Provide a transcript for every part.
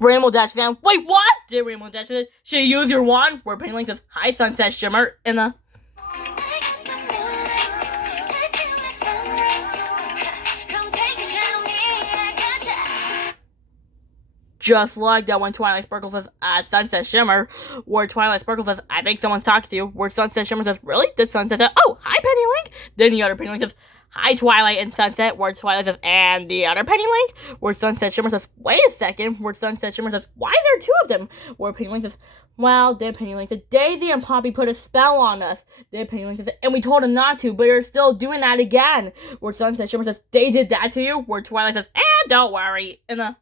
Rainbow Dash down. Wait, what? Did Rainbow Dash it? Should you use your wand? Where Penny Link says, hi, Sunset Shimmer, in the... Just like that when Twilight Sparkle says, Sunset Shimmer, where Twilight Sparkle says, I think someone's talking to you, where Sunset Shimmer says, really? Did Sunset say, oh, hi, Penny Link? Then the other Penny Link says, hi, Twilight and Sunset, where Twilight says, and the other Penny Link? Where Sunset Shimmer says, wait a second, where Sunset Shimmer says, why is there two of them? Where Penny Link says, well, then Penny Link said, Daisy and Poppy put a spell on us. Then Penny Link says, and we told them not to, but you're still doing that again. Where Sunset Shimmer says, they did that to you? Where Twilight says, don't worry. And the...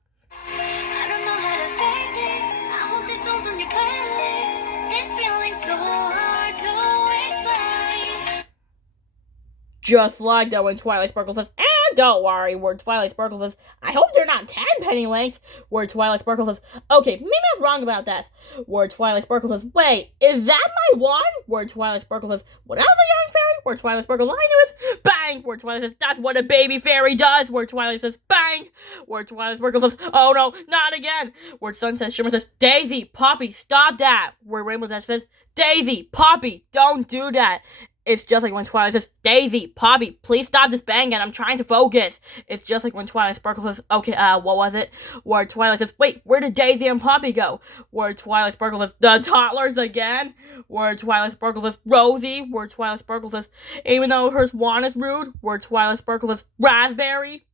Just like that when Twilight Sparkle says, don't worry, where Twilight Sparkle says, I hope they're not 10 Penny Links, where Twilight Sparkle says, okay, maybe I was wrong about that, where Twilight Sparkle says, wait, is that my wand? Where Twilight Sparkle says, what else, a young fairy? Where Twilight Sparkle says, I knew it, bang, where Twilight says, that's what a baby fairy does, where Twilight says, bang, where Twilight Sparkle says, oh no, not again, where Sunset Shimmer says, Daisy, Poppy, stop that, where Rainbow Dash says, Daisy, Poppy, don't do that. It's just like when Twilight says, Daisy, Poppy, please stop this banging, I'm trying to focus. It's just like when Twilight Sparkle says, okay, what was it? Where Twilight says, wait, where did Daisy and Poppy go? Where Twilight Sparkle says, the toddlers again? Where Twilight Sparkle says, Rosie? Where Twilight Sparkle says, even though her wand is rude? Where Twilight Sparkle says, raspberry?